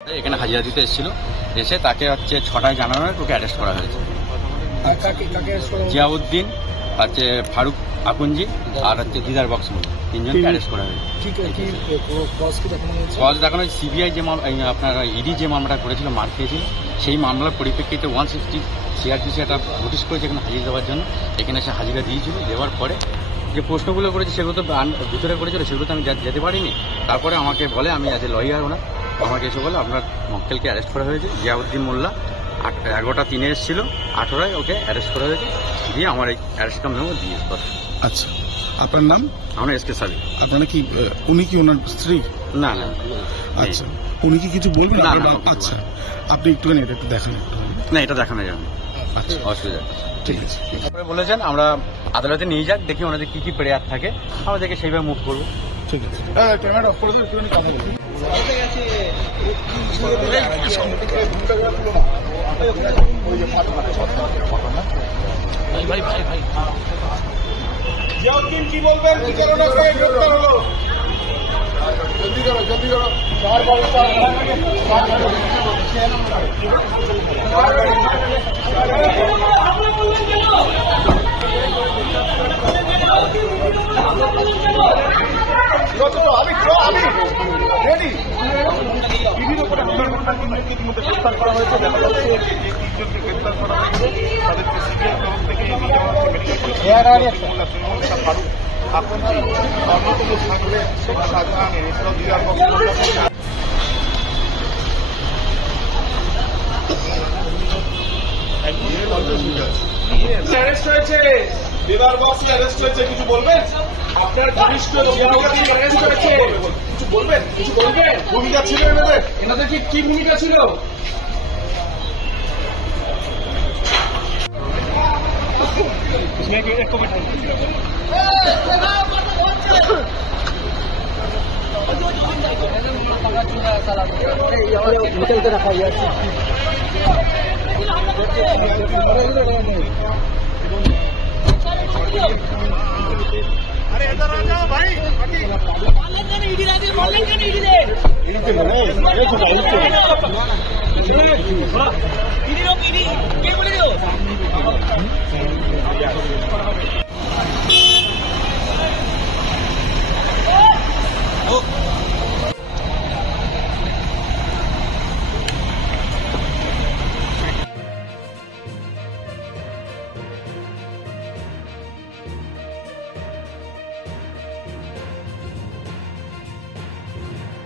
এখানে হাজিরা দিতে এসেছিল, এসে তাকে হচ্ছে 6টায় জানানো হয় ওকে অ্যারেস্ট করা হয়েছে। জিয়াউদ্দিন হচ্ছে ফারুক আকুঞ্জি আর হচ্ছে দিদার বক্সমুল, তিনজনকে অ্যারেস্ট করা হয়েছে। কজ দেখানো সিবিআই যে আপনার ইডি যে মামলাটা করেছিল, মার খেয়েছিল, সেই মামলার পরিপ্রেক্ষিতে 160 সিআরপিসি একটা নোটিশ করেছে এখানে হাজিরা দেওয়ার জন্য। এখানে সে হাজিরা দিয়েছিল, দেওয়ার পরে যে প্রশ্নগুলো করেছে সেগুলো তো ভিতরে করেছিল, সেগুলো তো আমি যেতে পারিনি। তারপরে আমাকে বলে, আমি অ্যাজ এ লয়ার ওনার, আমাকে এসে বলে আপনার মক্কেলকে অ্যারেস্ট করা হয়েছে। জিয়াউদ্দিন মোল্লা 11টা 3 এসেছিল, 18টায় ওকে অ্যারেস্ট করা হয়েছে, দিয়ে আমার এই অ্যারেস্ট কাম মেমো দিয়ে। আচ্ছা, আপনার নাম? আমার এসকে সাবিক। আপনারা কি, উনি কি ওনার স্ত্রী? না না। আচ্ছা, উনি কি কিছু বলবেন? না। আচ্ছা, আপনি একটুখানি এটা একটু দেখান। না, এটা দেখানো যাবে না। আচ্ছা, অসুবিধা। ঠিক আছে। বলেছেন আমরা আদালতে নিয়ে যাক, দেখি ওনাদের কি কি প্রেয়ার থাকে, আমাদেরকে সেইভাবে মুভ করবো। ঠিক আছে, ক্যামেরা অফ করে দিন, একটুখানি কথা বলুন। জিয়াউদ্দিন কি বলবেন? কি কারণে গ্রেফতার হলো? জলদি করো, জলদি করো। আমি রেডি। টিভির উপরে ইতিমধ্যে গ্রেফতার করা হয়েছে। দেখা যাচ্ছে যে 3জনকে গ্রেফতার করা হয়েছে, তাদেরকে সিবিআই তরফ থেকে নিয়ে যাওয়া হচ্ছে মেডিকেল কলেজ। আপনার অন্যতম থাকলে শাহজাহান এছাড়াও দিদার অ্যারেস্ট হয়েছে, দিদার বক্স অ্যারেস্ট হয়েছে, কিছু বলবেন? আপনার ঘনিষ্ঠ জিয়াউদ্দিন অ্যারেস্ট হয়েছে, কিছু বলবেন? কিছু বলবেন? ভূমিকা ছিল এনাদের? এনাদের কি ভূমিকা ছিল? अरे इधर आ जाओ भाई। इधर